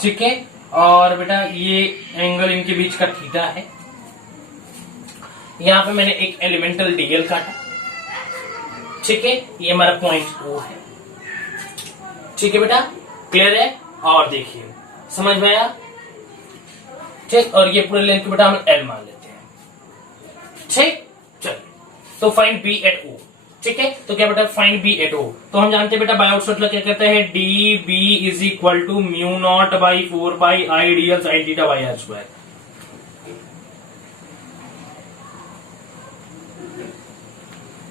ठीक है, और बेटा ये एंगल इनके बीच का थीटा है, यहां पे मैंने एक एलिमेंटल डीएल काटा, ठीक है, ये हमारा पॉइंट ओ है, ठीक है बेटा, क्लियर है, और देखिए समझ में आया, ठीक, और ये पूरे लेंथ को बेटा हम एल मान लेते हैं, ठीक, चलिए, तो फाइंड बी एट ओ, ठीक है, तो क्या बेटा फाइंड बी एट ओ, तो हम जानते हैं बेटा बायोट-सेवर्ट्स क्या कहता है, D B is equal to mu naught by 4 by I dl sine theta by are square,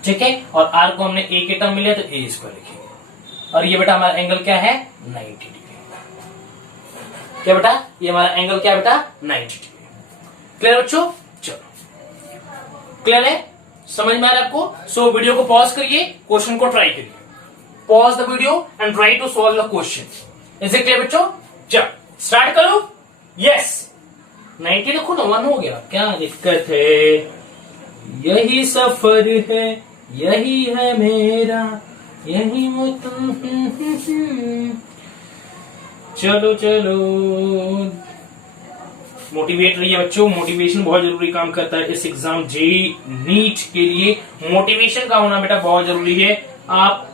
ठीक है, और आर को हमने ए के टर्म मिले तो ए स्क्वायर लिखेंगे, और ये बेटा हमारा एंगल क्या है 90 डिग्री, क्या बेटा ये हमारा एंगल क्या है बेटा 90 डिग्री, क्लियर बच्चों, चलो क्लियर है, समझ में आ रहा है आपको। सो वीडियो को पॉज करिए, क्वेश्चन को ट्राई करिए, pause the video and try to solve the question, is it clear बच्चों, चलो स्टार्ट करो, यस 90 देखो ना 1 हो गया, क्या दिक्कत है, यही सफर है, यही है मेरा, यही चलो चलो, मोटिवेट रहिए बच्चों, मोटिवेशन बहुत जरूरी काम करता है इस एग्जाम जेईई नीट के लिए, मोटिवेशन का होना बेटा बहुत जरूरी है, आप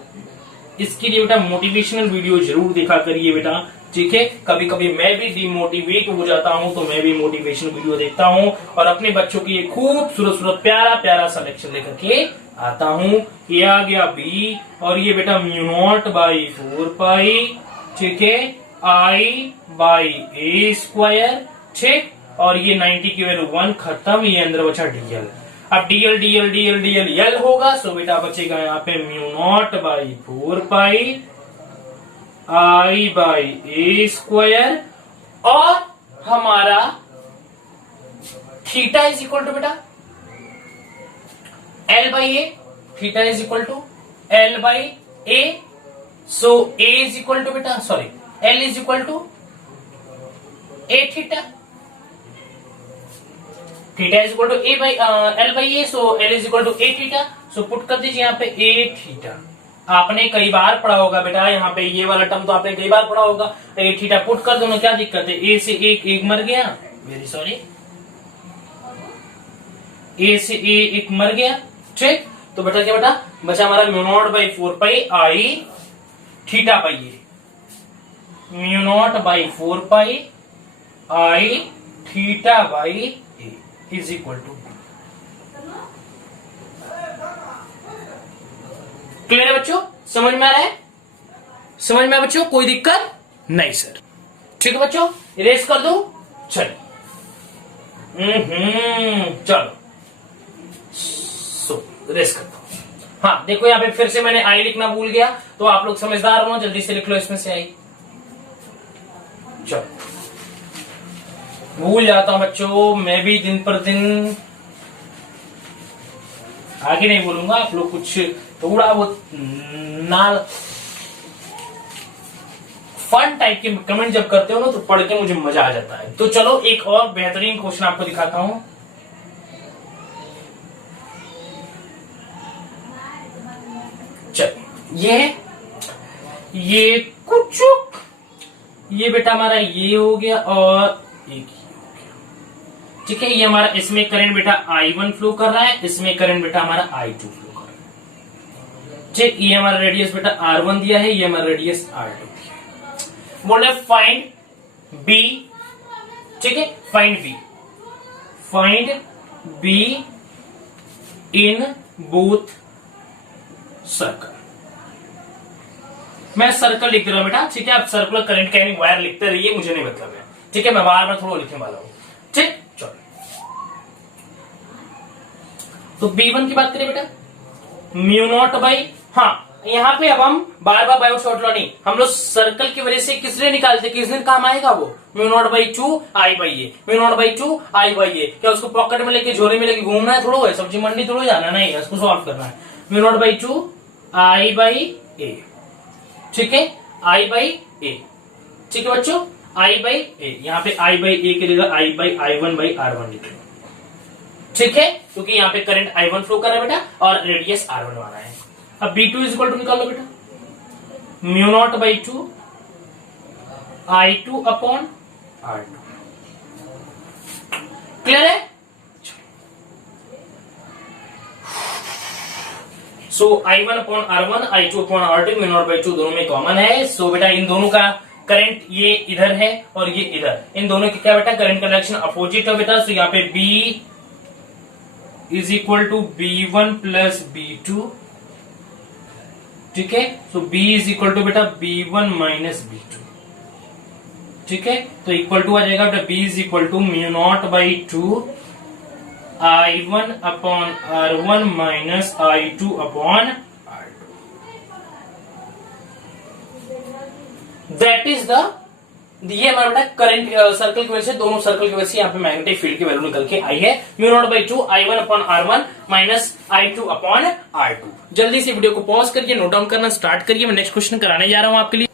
इसके लिए बेटा मोटिवेशनल वीडियो जरूर देखा करिए बेटा, ठीक है, कभी कभी मैं भी डिमोटिवेट हो जाता हूं तो मैं भी मोटिवेशन वीडियो देखता हूं और अपने बच्चों की ये खूबसूरत प्यारा प्यारा सिलेक्शन लेकर के आता हूं। ये आ गया बी, और ये बेटा म्यू नॉट बाई 4 पाई, ठीक है, आई बाई ए स्क्वायर, ठीक, और ये 90 की वैल्यू 1 खत्म, ये अंदर बचा डीएल, अब डीएल डीएल डीएल डीएल यल होगा, सो बेटा बचेगा यहाँ पे mu naught by 4 pi I by A square, और हमारा थीटा इज इक्वल टू बेटा l by a, theta is equal to l by a, so a is equal to बेटा sorry l is equal to a theta, theta is equal to a by l by a, so L is equal to a theta. So put कर दीजिए यहाँ पे ए theta. आपने कई बार पढ़ा होगा बेटा, यहाँ पे ये वाला टर्म तो आपने कई बार पढ़ा होगा। ए थीटा पुट कर दो, क्या दिक्कत है, ए से एक मर गया, वेरी सॉरी, ए से एक मर गया, ठीक। तो बेटा क्या बेटा बचा हमारा mu naught by 4 pi I theta by A, mu naught by 4 pi I theta by A is equal to. Clear है बच्चों, समझ में आ रहा है, समझ में आ बच्चों, कोई दिक्कत नहीं सर, ठीक है बच्चों, इरेज कर दो, चलो चलो सो इरेज कर दो। हाँ देखो यहाँ पे फिर से मैंने आई लिखना भूल गया, तो आप लोग समझदार हो, जल्दी से लिख लो इसमें से आई। चलो भूल जाता हूं बच्चों, मैं भी दिन पर दिन, आगे नहीं बोलूंगा, आप लोग कुछ थोड़ा बहुत ना फन टाइप के कमेंट जब करते हो ना, तो पढ़ के मुझे मजा आ जाता है। तो चलो एक और बेहतरीन क्वेश्चन आपको दिखाता हूं। चलो ये कुछ, ये बेटा हमारा ये हो गया और एक ये हो गया, ठीक है। ये हमारा इसमें करंट बेटा I1 फ्लो कर रहा है, इसमें करंट बेटा हमारा I2 फ्लो कर रहा है, ठीक। ये हमारा रेडियस बेटा R1 दिया है, ये हमारा रेडियस R2 दिया है। बोले फाइंड B, ठीक है, find B in both circle. मैं सर्कल लिख रहा हूं बेटा, ठीक है, आप सर्कुलर करंट कैरिंग वायर लिखते रहिए, मुझे नहीं मतलब है, ठीक है, मैं बार बार थोड़ा लिखने वाला हूं, ठीक। चलो तो B1 की बात करें बेटा, म्यू नॉट बाई, हाँ यहाँ पे अब हम बार बार बायो शॉर्ट लॉ नहीं, हम लोग सर्कल की वजह से किस लिए निकालते, किस दिन काम आएगा वो, mu naught by 2 I by A, mu naught by 2 I by a. क्या उसको पॉकेट में लेके झोले में लेके घूमना है, थोड़ा है सब्जी मंडी थोड़ा जाना नहीं है, उसको सॉल्व करना है। Mu naught by 2 I by a, ठीक है, आई बाई ए, ठीक है बच्चों, आई बाई ए, यहाँ पे आई बाई ए की जगह आई बाई I1 बाई R1 लिख लो, ठीक है, क्योंकि यहाँ पे करंट I1 फ्लो कर रहा है बेटा और रेडियस R1 वाला है। अब B2 इज इक्वल टू निकाल लो बेटा, mu naught by 2 I2 upon R2। Clear है, सो I1 upon R1 I2 upon R2 mu naught by 2 दोनों में कॉमन है। सो बेटा इन दोनों का करंट ये इधर है और ये इधर, इन दोनों की क्या बेटा करंट का डायरेक्शन अपोजिट है बेटा। सो यहाँ पे B is equal to B1 plus B2, ठीक है। So B is equal to बेटा B1 माइनस B2, ठीक है। तो इक्वल टू आ जाएगा बेटा B is equal to mu naught by 2 I1 upon R1 minus I2 upon R2। That is the, ये हमारा बेटा करंट सर्कल की वजह से, दोनों सर्कल की वजह से यहाँ पे मैग्नेटिक फील्ड की वैल्यू निकल के आई है, mu naught by 2 I1 upon R1 minus I2 upon R2। जल्दी से वीडियो को पॉज करके नोट डाउन करना स्टार्ट करिए, मैं नेक्स्ट क्वेश्चन कराने जा रहा हूं आपके लिए।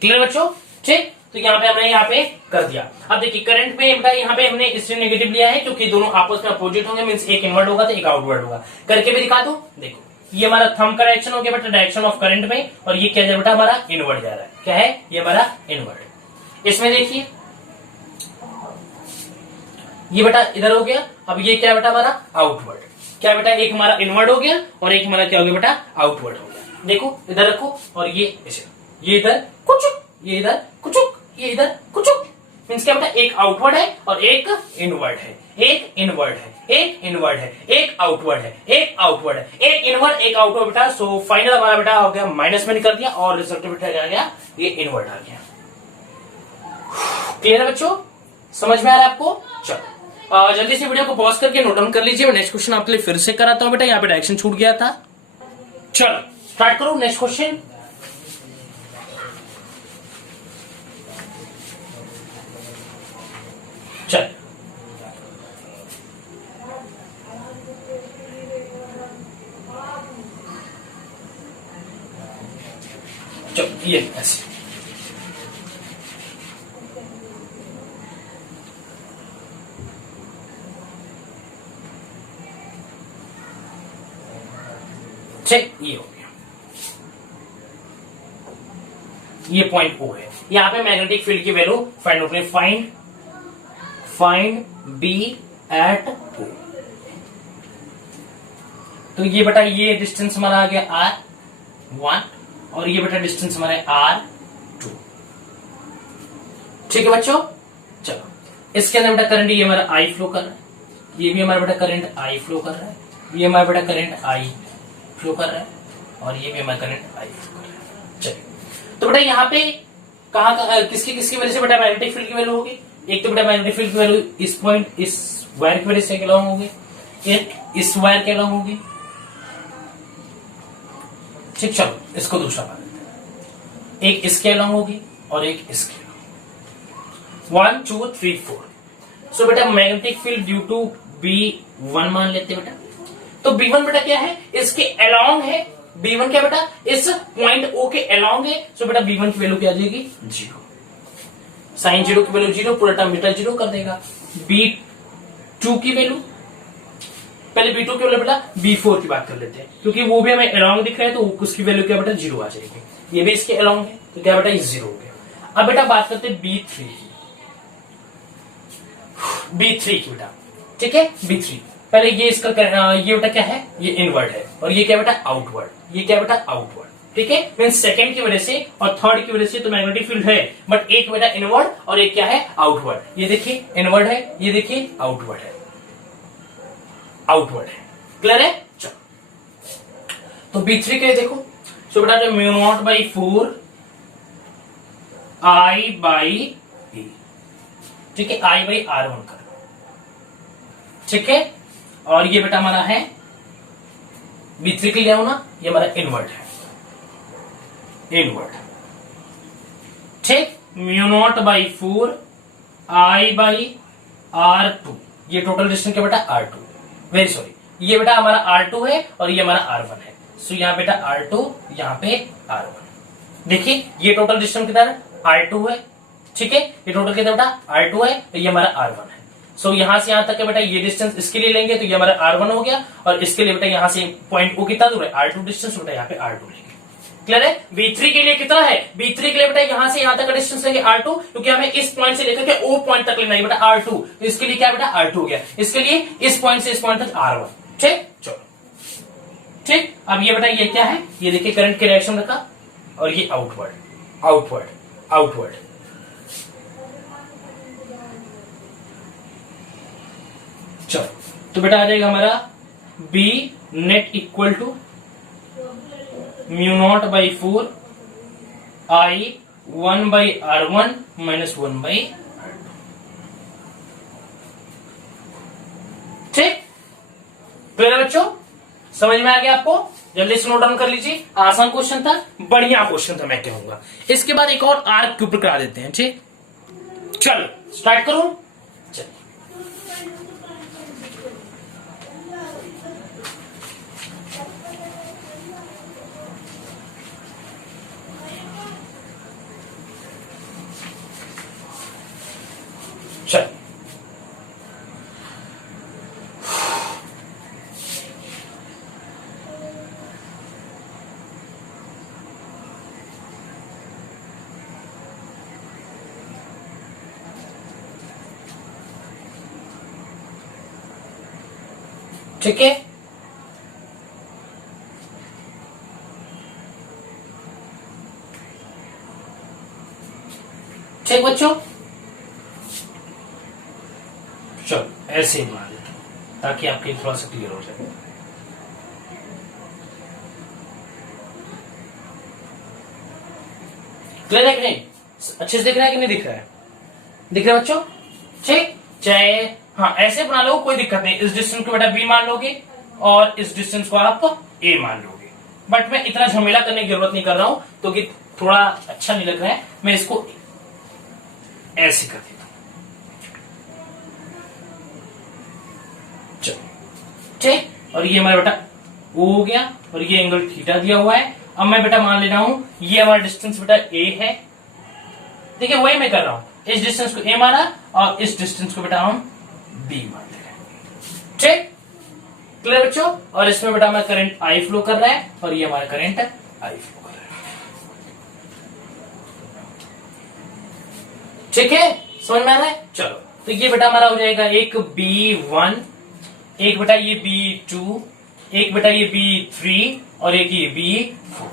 क्लियर बच्चों, ठीक। तो यहाँ पे हमने यहाँ पे कर दिया। अब देखिए करंट में बेटा यहाँ पे हमने इससे नेगेटिव लिया है, क्योंकि दोनों आपस में अपोजिट होंगे, मींस एक इनवर्ड होगा तो एक आउटवर्ड होगा। करके भी दिखा दो, देखो ये हमारा थंब का डायरेक्शन हो गया बेटा, डायरेक्शन ऑफ करंट में, और ये क्या है बेटा हमारा इनवर्ड जा रहा है, क्या है ये हमारा इनवर्ड। इसमें देखिए ये बेटा इधर हो गया, अब ये क्या बेटा हमारा आउटवर्ड, क्या बेटा एक हमारा इनवर्ड हो गया और एक हमारा क्या हो गया बेटा आउटवर्ड हो गया। देखो इधर रखो और ये इधर कुछ, ये इधर कुछ, ये इधर कुछ, मीन्स क्या बेटा एक आउटवर्ड है और एक इनवर्ड है, एक इनवर्ड है, एक इनवर्ड है, एक आउटवर्ड है, एक आउटवर्ड है, एक इनवर्ड एक आउटवर्ड बेटा। सो फाइनल हमारा बेटा हो गया माइनस में कर दिया और रिजल्ट बेटा क्या आ गया, ये इनवर्ड आ गया। क्लियर है बच्चों, समझ में आ रहा है आपको। चलो जल्दी से वीडियो को पॉज करके नोट डाउन कर लीजिए, मैं नेक्स्ट क्वेश्चन आपके लिए फिर से कराता हूं बेटा, यहाँ पे डायरेक्शन छूट गया था। चलो स्टार्ट करो नेक्स्ट क्वेश्चन। चल ये ऐसे ठीक, ये हो गया, ये पॉइंट ओ है। यहां पे मैग्नेटिक फील्ड की वैल्यू फाइंड आउट करें। फाइंड बी एट ओ। तो ये बेटा ये डिस्टेंस हमारा आ गया R1 और ये बेटा डिस्टेंस हमारा R2। ठीक है बच्चों, चलो इसके अंदर बेटा करंट ये हमारा I फ्लो कर रहा है, ये भी हमारा बेटा करंट I फ्लो कर रहा है, ये हमारा बेटा करंट I फ्लो कर रहा है और ये भी हमारा करंट I फ्लो कर रहा है। चलिए तो बेटा यहाँ पे कहा किसकी वजह से बेटा मैग्नेटिक फील्ड की वैल्यू होगी? एक तो बेटा मैग्नेटिक फील्ड की वैल्यू इस पॉइंट इस वायर की वजह से अलॉन्ग होगी, एक इस वायर के अलॉन्ग होगी। ठीक, चलो इसको दूसरा बात, एक इसके अलॉन्ग होगी और एक इसके अलॉन्ग। 1 2 3 4। सो बेटा magnetic field due to B1 मान लेते बेटा। तो B1 बेटा क्या है? इसके अलॉन्ग है। B1 क्या बेटा? इस पॉइंट O के अलॉन्ग है। सो बेटा B1 की वैल्यू क्या आ जाएगी? 0। साइन 0 की वैल्यू 0, पूरा टर्म बेटा 0 कर देगा। B2 की वैल्यू, पहले B2 की वैल्यू बेटा B4 की बात कर लेते हैं, क्योंकि वो भी हमें अलॉन्ग दिख रहा है तो उसकी वैल्यू क्या बेटा 0 आ जाएगी। ये भी इसके अलॉन्ग है तो क्या बेटा ये 0 हो गया। अब बेटा बात करते हैं B3 की। B3 की बेटा, ठीक है B3। पहले ये इसका ये बेटा क्या है? ये इनवर्ड है और ये क्या बेटा आउटवर्ड। ये क्या बेटा आउटवर्ड, ठीक है। मींस सेकंड की वजह से और थर्ड की वजह से तो मैग्नेटिक फील्ड है, बट एक बेटा इनवर्ड और एक क्या है आउटवर्ड। ये देखिए इनवर्ड है, ये देखिए आउटवर्ड है, आउटवर्ड है। क्लियर है? चलो तो B3 के लिए देखो। सो बेटा जो μ0/4 I/A, ठीक है, I/R1 कर, ठीक है। और ये बेटा हमारा है B3 के लिए हो ना, ये हमारा इनवर्ट है, इनवर्ट, ठीक। μ0/4 I/R2, ये टोटल डिस्टेंस क्या बेटा R2, वेरी सॉरी, ये बेटा हमारा R2 है और ये हमारा R1 है। सो यहाँ बेटा R2, यहाँ पे R1। देखिए ये टोटल डिस्टेंस कितना है? R2 है, ठीक है। ये टोटल कितना बेटा R2 है, ये हमारा R1 है। सो यहां से यहां तक के बेटा ये डिस्टेंस इसके लिए लेंगे तो ये हमारा R1 हो गया और इसके लिए बेटा यहां से पॉइंट O कितना दूर है? R2 डिस्टेंस, बेटा यहाँ पे R2 लेंगे। क्लियर है? B3 के लिए कितना है? B3 के लिए बेटा यहां से यहां तक का डिस्टेंस लेंगे R2, क्योंकि हमें इस पॉइंट से लेकर के O पॉइंट तक लेना है बेटा R2, तो इसके लिए क्या बेटा R2 हो गया। इसके लिए इस पॉइंट से इस पॉइंट तक R1, ठीक। चलो ठीक, अब ये बेटा ये क्या है? ये देखिए करंट की डायरेक्शन रखा और ये आउटवर्ड, आउटवर्ड, आउटवर्ड। चलो तो बेटा आ जाएगा हमारा B net equal to μ0/4 I/1/R1 minus 1/R2, ठीक। क्लियर है बच्चों? समझ में आ गया आपको? जल्दी से नोट डाउन कर लीजिए। आसान क्वेश्चन था, बढ़िया क्वेश्चन था मैं कहूंगा। इसके बाद एक और आर्क के ऊपर करा देते हैं, ठीक। चलो स्टार्ट करूं। चल ठीक है, ठीक बच्चों। चलो ऐसे ही मान लेते हैं ताकि आपके थोड़ा सा क्लियर हो जाए। क्लियर है कि नहीं? अच्छे से दिख रहा है कि नहीं दिख रहा है? दिख रहा है बच्चों? ठीक, चाहे हाँ ऐसे बना लो, कोई दिक्कत नहीं। इस डिस्टेंस को बेटा B मान लोगे और इस डिस्टेंस को आप A मान लोगे, बट मैं इतना झमेला करने की जरूरत नहीं कर रहा हूं क्योंकि थोड़ा अच्छा नहीं लग रहा है। मैं इसको ऐसे कर देता हूं, चलो ठीक। और ये हमारा बेटा O हो गया और ये एंगल थीटा दिया हुआ है। अब मैं बेटा मान ले रहा हूं ये हमारा डिस्टेंस बेटा A है। देखिए वही मैं कर रहा हूं, इस डिस्टेंस को A माना और इस डिस्टेंस को बेटा हम B मान ले रहे हैं, ठीक। क्लियर बच्चों? और इसमें बेटा हमारा करंट आई फ्लो कर रहा है और ये हमारा करंट आई फ्लो कर रहा है। ठीक है, समझ में आ रहा है? चलो, तो ये बेटा हमारा हो जाएगा एक B1, एक बेटा ये B2, एक बेटा ये B3 और एक ये B4।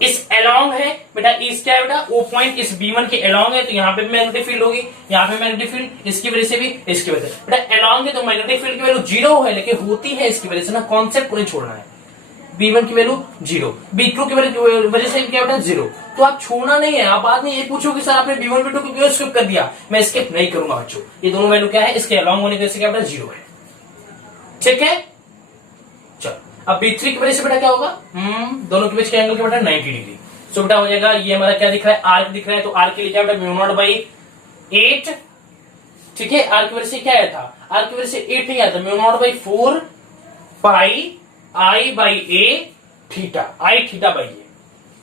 इस अलोंग है बेटा, इस क्या है बेटा, ओ पॉइंट इस B1 के अलोंग है, तो यहाँ पे भी मैग्नेटिक फील्ड होगी, यहाँ पे मैग्नेटिक फील्ड, इसकी वजह से भी, इसकी वजह से बेटा अलोंग है तो मैग्नेटिक फील्ड की वैल्यू 0 है, लेकिन होती है इसकी वजह से ना, कॉन्सेप्ट को नहीं छोड़ना है। B1 की वैल्यू 0, B2 की वजह से क्या बेटा 0, तो आप छोड़ना नहीं है। आप बाद में ये पूछो कि सर आपने B1 B2 को क्यों स्किप कर दिया, मैं स्किप नहीं करूंगा बच्चों, ये दोनों वैल्यू क्या है, इसके अलोंग होने की वजह से क्या बेटा 0 है। ठीक है, चलो अब B3 की वजह से बेटा क्या होगा, दोनों के बीच के एंगल के बेटा 90 डिग्री। सो बेटा हो जाएगा, ये हमारा क्या दिख रहा है, आर्क दिख रहा है, तो आर्क के लिए क्या बेटा μ0/8। ठीक है, आर्क की वजह से क्या आया था, आर्क की वजह से 8 नहीं आया था, μ0/4 pi I by a theta, I theta by a.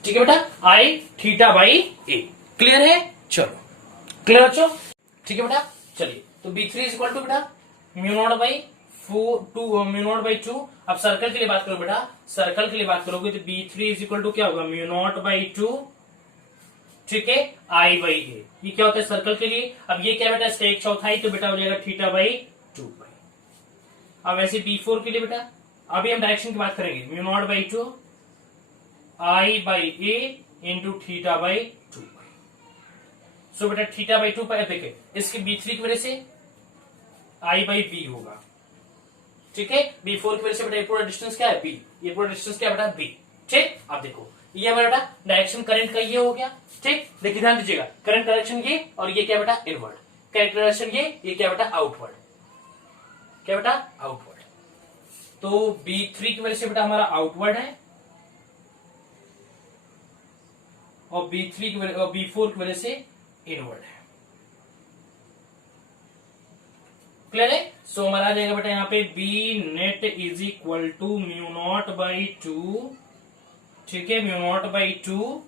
ठीक है बेटा, I theta by a. Clear है? चलो क्लियर बच्चों? ठीक है बेटा, चलिए तो B3 इज इक्वल टू बेटा μ0/2। अब सर्कल के लिए बात करो बेटा, सर्कल के लिए बात करोगे तो B3 इज इक्वल टू क्या होगा, μ0/2। ठीक है, I बाई ए, ये क्या होता है सर्कल के लिए। अब ये क्या बेटा, इसका 1/4, तो बेटा हो जाएगा θ/2। अब वैसे B4 के लिए बेटा, अभी हम डायरेक्शन की बात करेंगे, μ0/2 I बाई ए इंटू θ/2। सो बेटा θ/2 पर देखे, इसके B3 की वजह से I बाई बी होगा। ठीक है, B4 की वजह से बेटा ये पूरा डिस्टेंस क्या है, B, ये पूरा डिस्टेंस क्या बेटा B। ठीक, अब देखो ये हमारा बेटा डायरेक्शन करंट का ये हो गया। ठीक, देखिए ध्यान दीजिएगा, करंट डायरेक्शन ये और ये क्या बेटा इनवर्ड, करंट डायरेक्शन ये क्या बेटा आउटवर्ड, क्या बेटा आउटवर्ड। तो B3 की वजह से बेटा हमारा आउटवर्ड है और B3 की वजह, B4 की वजह से इनवर्ड है। क्लियर है? सो हमारा आ जाएगा बेटा यहाँ पे B net is equal to μ0/2। ठीक है, μ0/2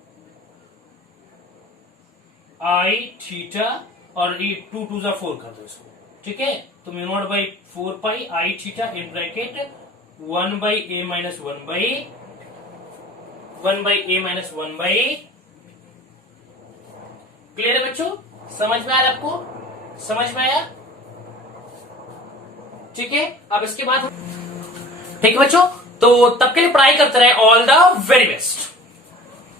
I थीटा और ये 2 2 जा 4 कर दो इसको। ठीक है, तो μ0/4 pi I theta in bracket 1/a minus 1/a। Clear है बच्चों? समझ में आया आपको? समझ में आया? ठीक है, अब इसके बाद ठीक है बच्चों, तो तब के लिए पढ़ाई करते रहे। All the very best.